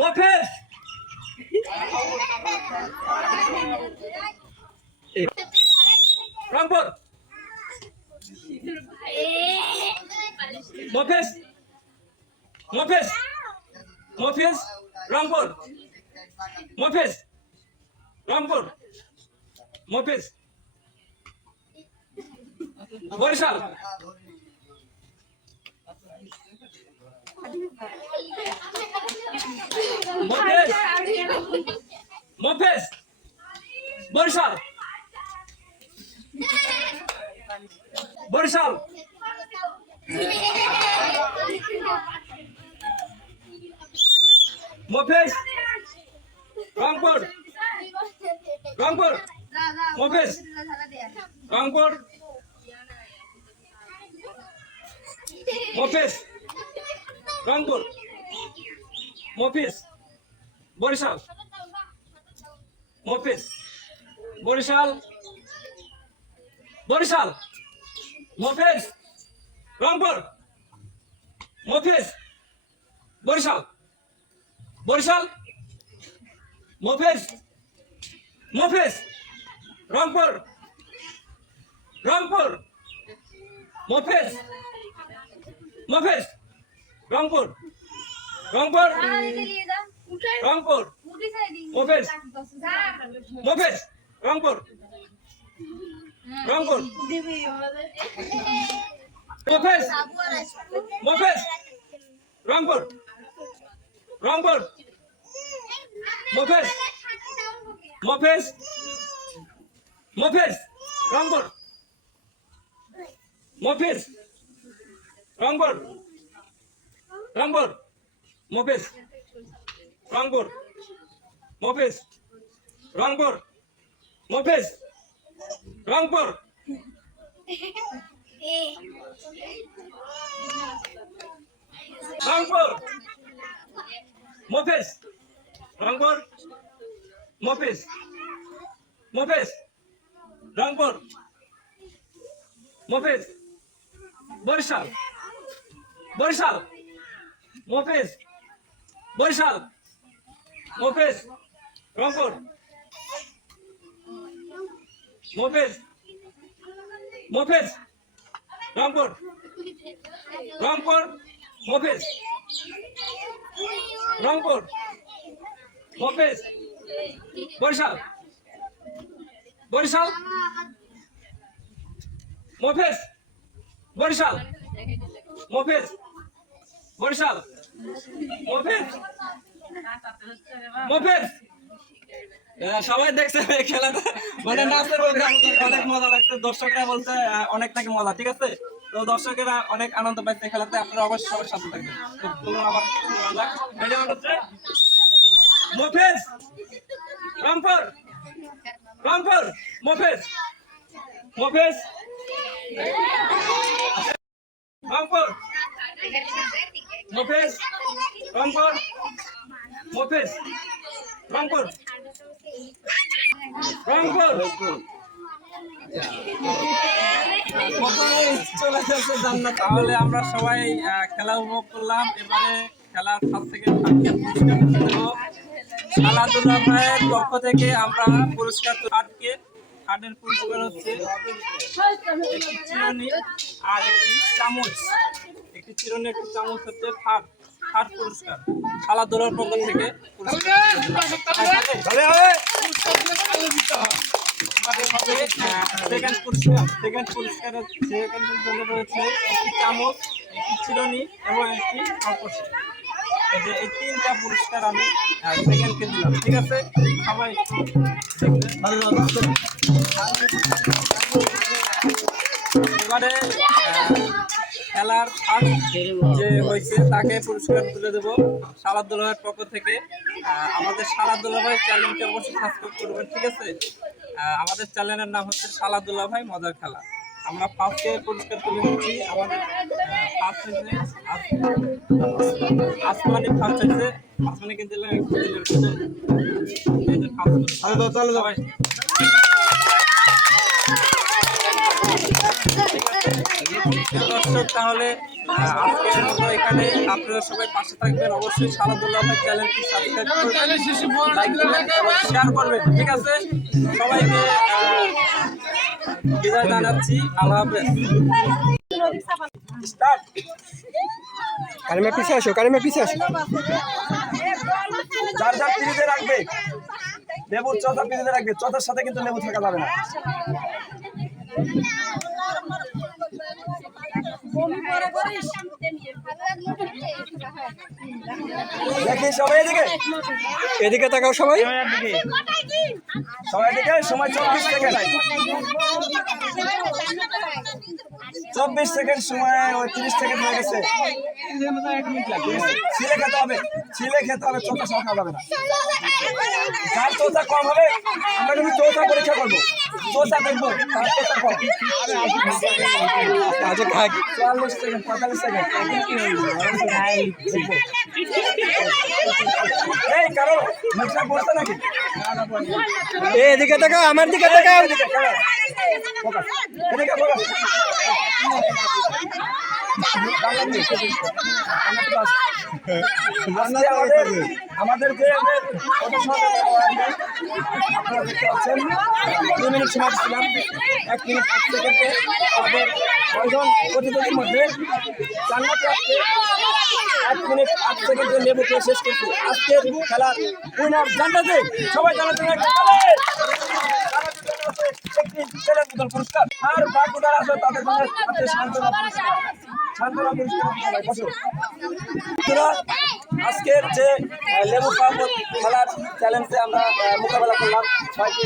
মফেজ রংপুর মফেজ মফেজ মফেজ রংপুর মফেজ রংপুর মফেজ বরিশাল মফেজ মফেজ বরিশাল বরিশাল মফেজ রংপুর রংপুর মফেজ রংপুর মফেজ রংপুর মফেজ বরিশাল মফেজ বরিশাল বরিশাল মফেজ রংপুর মফেজ বরিশাল বরিশাল মফেজ মফেজ রংপুর রংপুর মফেজ মফেজ রংপুর রংপুর রংপুর মফেজ মফেজ রংপুর রংপুর মফেজ মফেজ রংপুর রংপুর মফেজ মফেজ মফেজ রংপুর মফেজ রংপুর রংপুর মফেজ রংপুর মফেজ রংপুর মফেজ রংপুর রংপুর মফেজ রংপুর মফেজ মফেজ রংপুর মফেজ বরিশাল বরিশাল মফেজ বরিশাল মফেজ রংপুর মফেজ মফেজ রংপুর রংপুর মফেজ রংপুর মফেজ বরিশাল বরিশাল মফেজ বরিশাল মফেজ বরিশাল মফেজ মফেজ সবাই দেখছে খেলাটা মানে নাচের অনেক মজা লাগছে দর্শকরা বলছে অনেক নাকি মজা ঠিক আছে তো দর্শকেরা অনেক আনন্দ পাইছে খেলাতে আপনারা অবশ্যই সবার সাথে থাকবেন মফেজ রংপুর রংপুর মফেজ মফেজ রংপুর মফেজ রংপুর মফেজ রংপুর রংপুর চলে যাচ্ছে জান্নাত। তাহলে আমরা সবাই খেলা উপভোগ করলাম। এবারে খেলার ফার্স্ট থেকে খেলাধুলা ভাইয়ের পক্ষ থেকে আমরা পুরস্কার হাটের পুরস্কার হচ্ছে একটি চিরুনি আর একটি চামচ। একটি চিরুনি একটি চামচ হচ্ছে থার্ড পুরস্কার খেলাধুলার পক্ষ থেকে সেকেন্ড পুরস্কারের জন্য রয়েছে একটি চামচ একটি চিরুনি এবং একটি কাপড়। এই তিনটা পুরস্কার আমি সেকেন্ডকে দিলাম ঠিক আছে সবাই এবারে খেলার ফার্স্ট যে হয়েছে তাকে পুরস্কার তুলে দেব সালাদুল্লাহ ভাইয়ের পক্ষ থেকে। আমাদের সালাদুল্লাহ ভাই চ্যানেলকে অবশ্যই সাবস্ক্রাইব করবেন ঠিক আছে। আমাদের চ্যানেলের নাম হচ্ছে সালাদুল্লাহ ভাই মজার খেলা। আমরা ফার্স্টে পুরস্কার তুলে দিচ্ছি আমাদের ফার্স্ট হয়েছে আসমানি ফার্স্ট হয়েছে আসমানিকে দিলাম একটু দিলেন দর্শক তাহলে আজকের মতো এখানে আপনারা সবাই পাশে থাকবেন, অবশ্যই সালাদুল্লাহ ভাই চ্যানেলটি সাবস্ক্রাইব করবেন, লাইক করবেন এবং শেয়ার করবেন। ঠিক আছে, সবাইকে বিদায় জানাচ্ছি, আল্লাহ হাফেজ। কারিমা পিছিয়ে আসো, কারিমা পিছিয়ে আসো। যার যার ফ্রিজে রাখবে, লেবুর চটা ফ্রিজে রাখবে, চটার সাথে কিন্তু লেবু থাকা যাবে না। দেখি সবাই এদিকে, এদিকে তাকাও সবাই। সবাই এদিকে। সময় 24 সেকেন্ড, 24 সেকেন্ড সময়, ওই 30 সেকেন্ড হয়ে গেছে। ছিলে খেতে হবে, ছিলে খেতে হবে, চোখা সহ খাওয়া যাবে না। যার চোখা কম হবে আমরা কিন্তু চোখা পরীক্ষা করবো, চোখা দেখবো তার চোখা কম। আচ্ছা খাক 44 সেকেন্ড, 45 সেকেন্ড। এই কারো মুখটা পড়ছে নাকি? এদিকে তাকাও, আমার দিকে তাকাও। এদিকে ফোকাস। আমাদের যে আপনারা দেখতে পাচ্ছেন 2 মিনিট সময় ছিলাম, 1 মিনিট 8 সেকেন্ডে আমাদের 6জন প্রতিযোগীর মধ্যে জান্নাতি আজকে 1 মিনিট 8 সেকেন্ডে লেবু খেয়ে শেষ করছে। আজকের খেলার উইনার জান্নাতি। সবাই জান্নাতি পুরস্কার, আর বাকি যারা আছে তাদের জন্য আছে সান্ত্বনা পুরস্কার। সান্ত্বনা পুরস্কার আজকের যে লেবু খাওয়া খেলার চ্যালেঞ্জে আমরা মোকাবেলা করলাম 6টি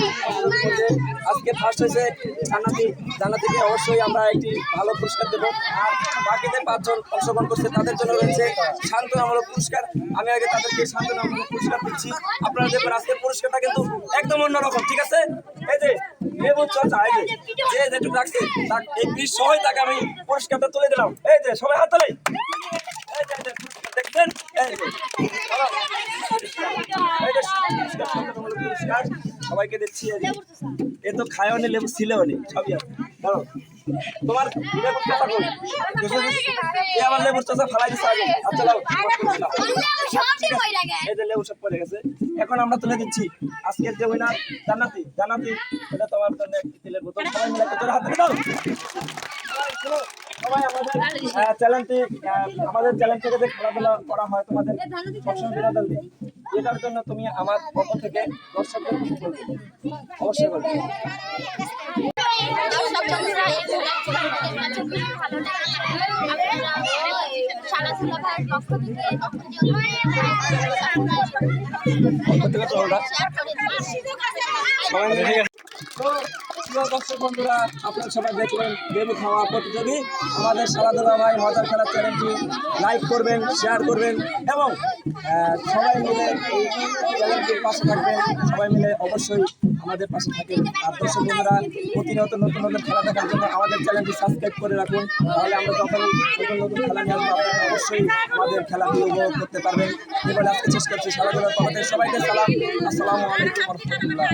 মধ্যে আজকে ফার্স্ট হয়েছে জান্নাতিকে অবশ্যই আমরা একটি ভালো পুরস্কার দেবো। আর বাকিদের 5 জন অংশগ্রহণ করছে, তাদের জন্য রয়েছে সান্ত্বনামূলক পুরস্কার। আমি আগে তাদেরকে সান্ত্বনামূলক পুরস্কার দিচ্ছি। আপনারা দেখবেন আজকের পুরস্কারটা কিন্তু একদম অন্যরকম। ঠিক আছে, এই যে লেবু চর্চা, এই যে যেটুকু রাখছে এই পিস সবাই তাকে আমি পুরস্কারটা তুলে দিলাম। এই যে সবাই হাত তোলে, দেখবেন সবাইকে দিচ্ছি। এ তো খায়ও নি, লেবু ছিলেও নি, সবই আছে। ধরো তোমার লেবুর চাষা করি, এ আমার লেবুর চাষা ফালাই দিচ্ছে আগে। আচ্ছা এই যে লেবু সব পড়ে গেছে, এখন আমরা তুলে দিচ্ছি আজকের যে উইনার জান্নাতি। এটা তোমার জন্য একটি তেলের বোতল। সবাই মিলে তোর হাতে দাও। সবাই আমাদের চ্যালেঞ্জ থেকে যে খেলাধুলা করা হয় তোমাদের সবসময় বিনোদন দিই, এটার জন্য তুমি আমার পক্ষ থেকে দর্শকদের কিছু বলবে, অবশ্যই বলবে। দর্শক বন্ধুরা, আপনারা সবাই দেখলেন লেবু খাওয়া প্রতিযোগী আমাদের সালাদুল্লাহ ভাই মজার খেলার চ্যানেলটি লাইক করবেন, শেয়ার করবেন এবং সবাই মিলে এই চ্যানেলটির পাশে থাকবেন। সবাই মিলে অবশ্যই আমাদের পাশে থাকবেন। আর দর্শক বন্ধুরা, প্রতিনিয়ত নতুন নতুন খেলা দেখার জন্য আমাদের চ্যানেলটি সাবস্ক্রাইব করে রাখুন, তাহলে আমরা যখন নতুন খেলা নিয়ে আসবো আপনারা অবশ্যই আমাদের খেলাগুলো উপভোগ করতে পারবেন। এবার আজকে শেষ করছি সালাদুল্লাহ, সবাইকে সালাম, আসসালামু আলাইকুম ওয়া রাহমাতুল্লাহ।